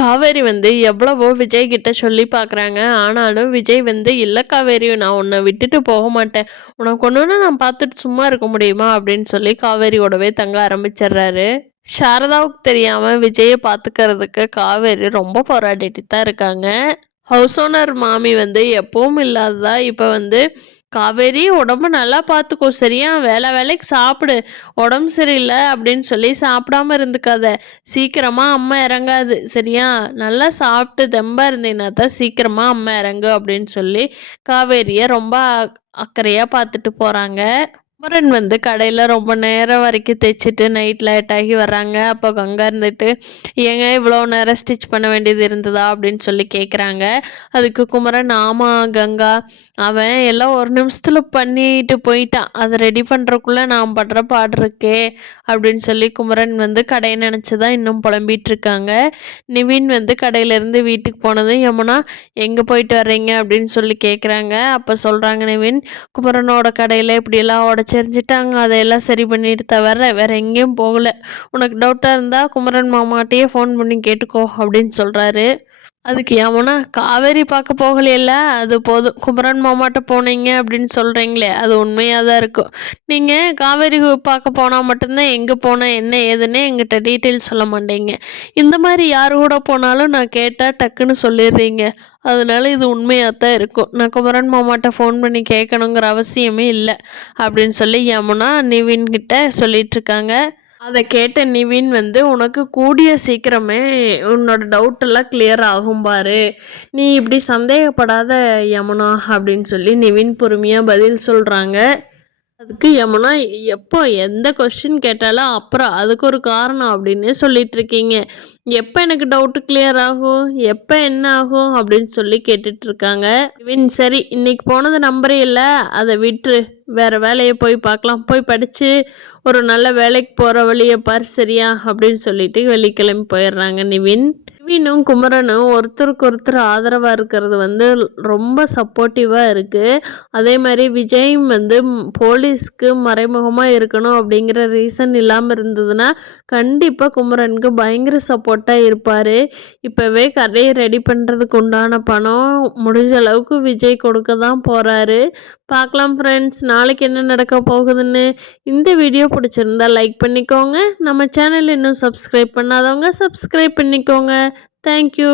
காவேரி வந்து எவ்வளவோ விஜய் கிட்ட சொல்லி பார்க்குறாங்க. ஆனாலும் விஜய் வந்து இல்லை காவேரி, நான் உன்னை விட்டுட்டு போக மாட்டேன், உனக்கு ஒன்றுன்னா நான் பார்த்துட்டு சும்மா இருக்க முடியுமா அப்படின்னு சொல்லி காவேரியோடவே தங்க ஆரம்பிச்சிடுறாரு. சாரதாவுக்கு தெரியாமல் விஜயை பார்த்துக்கிறதுக்கு காவேரி ரொம்ப போராடிட்டு தான் இருக்காங்க. ஹவுஸ் ஓனர் மாமி வந்து எப்பவும் இல்லாததா இப்போ வந்து காவேரி உடம்பு நல்லா பார்த்துக்கோ சரியா, வேலைக்கு சாப்பிடு, உடம்பு சரியில்லை அப்படின்னு சொல்லி சாப்பிடாம இருந்துக்காத, சீக்கிரமாக அம்மா இறங்காது சரியா, நல்லா சாப்பிட்டு தெம்பா இருந்தீங்கன்னா தான் சீக்கிரமாக அம்மா இறங்கு அப்படின்னு சொல்லி காவேரியை ரொம்ப அக்கறையாக பார்த்துட்டு போகிறாங்க. குமரன் வந்து கடையில் ரொம்ப நேரம் வரைக்கும் தைச்சிட்டு நைட் லேட் ஆகி வர்றாங்க. அப்போ கங்கா இருந்துட்டு, ஏங்க இவ்வளோ நேரம் ஸ்டிச் பண்ண வேண்டியது இருந்ததா அப்படின்னு சொல்லி கேட்குறாங்க. அதுக்கு குமரன், ஆமாம் கங்கா, அவன் எல்லாம் ஒரு நிமிஷத்தில் பண்ணிட்டு போயிட்டான், அதை ரெடி பண்ணுறக்குள்ளே நான் படுற பாடு இருக்கே அப்படின்னு சொல்லி குமரன் வந்து கடையை நினச்சி தான் இன்னும் புலம்பிகிட்டு இருக்காங்க. நிவின் வந்து கடையிலேருந்து வீட்டுக்கு போனதும் யமுனா எங்கே போயிட்டு வர்றீங்க அப்படின்னு சொல்லி கேட்குறாங்க. அப்போ சொல்கிறாங்க நிவின், குமரனோட கடையில் இப்படியெல்லாம் உடச்செறிஞ்சிட்டாங்க, அதையெல்லாம் சரி பண்ணிட்டு தவிர வேறு எங்கேயும் போகலை, உனக்கு டவுட்டாக இருந்தால் குமரன் மாமாட்டையே ஃபோன் பண்ணி கேட்டுக்கோ அப்படின்னு சொல்கிறாரு. அதுக்கு யமுனா, காவேரி பார்க்க போகலையில, அது போதும், குமரன் மாமாட்ட போனீங்க அப்படின்னு சொல்கிறீங்களே அது உண்மையாக தான் இருக்கும், நீங்கள் காவேரி பார்க்க போனால் மட்டும்தான் எங்கே போனால் என்ன ஏதுன்னு எங்கிட்ட டீட்டெயில்ஸ் சொல்ல மாட்டீங்க, இந்த மாதிரி யார் கூட போனாலும் நான் கேட்டால் டக்குன்னு சொல்லிடுறீங்க, அதனால இது உண்மையாக தான் இருக்கும், நான் குமரன் மாமாட்ட ஃபோன் பண்ணி கேட்கணுங்கிற அவசியமே இல்லை அப்படின்னு சொல்லி யமுனா நிவின்கிட்ட சொல்லிகிட்ருக்காங்க. அதை கேட்ட நிவின் வந்து, உனக்கு கூடிய சீக்கிரமே உன்னோட டவுட்டெல்லாம் கிளியர் ஆகும் பாரு, நீ இப்படி சந்தேகப்படாத யமுனா அப்படின்னு சொல்லி நிவின் பொறுமையாக பதில் சொல்கிறாங்க. அதுக்கு யமுனா, எப்போ எந்த கொஸ்டின் கேட்டாலும் அப்புறம் அதுக்கு ஒரு காரணம் அப்படின்னு சொல்லிகிட்ருக்கீங்க, எப்போ எனக்கு டவுட்டு கிளியர் ஆகும், எப்போ என்ன ஆகும் அப்படின்னு சொல்லி கேட்டுட்ருக்காங்க. நிவின், சரி இன்னைக்கு போனது நம்பரே இல்லை, அதை விட்டுரு, வேறு வேலையை போய் பார்க்கலாம், போய் படித்து ஒரு நல்ல வேலைக்கு போகிற வழியை பார் சரியா அப்படின்னு சொல்லிட்டு வெள்ளிக்கிழமை போயிடுறாங்க நிவின். நிவினும் குமரனும் ஒருத்தருக்கு ஒருத்தர் ஆதரவாக இருக்கிறது வந்து ரொம்ப சப்போர்ட்டிவாக இருக்குது. அதே மாதிரி விஜயும் வந்து போலீஸ்க்கு மறைமுகமாக இருக்கணும் அப்படிங்கிற ரீசன் இல்லாமல் இருந்ததுன்னா கண்டிப்பாக குமரனுக்கு பயங்கர சப்போர்ட்டாக இருப்பார். இப்போவே கதையை ரெடி பண்ணுறதுக்கு உண்டான பணம் முடிஞ்ச அளவுக்கு விஜய் கொடுக்க தான் போகிறாரு. பார்க்கலாம் ஃப்ரெண்ட்ஸ், நாளைக்கு என்ன நடக்க போகுதுன்னு. இந்த வீடியோ பிடிச்சிருந்தா லைக் பண்ணிக்கோங்க, நம்ம சேனல் இன்னும் சப்ஸ்கிரைப் பண்ணாதவங்க சப்ஸ்கிரைப் பண்ணிக்கோங்க. தேங்க்யூ.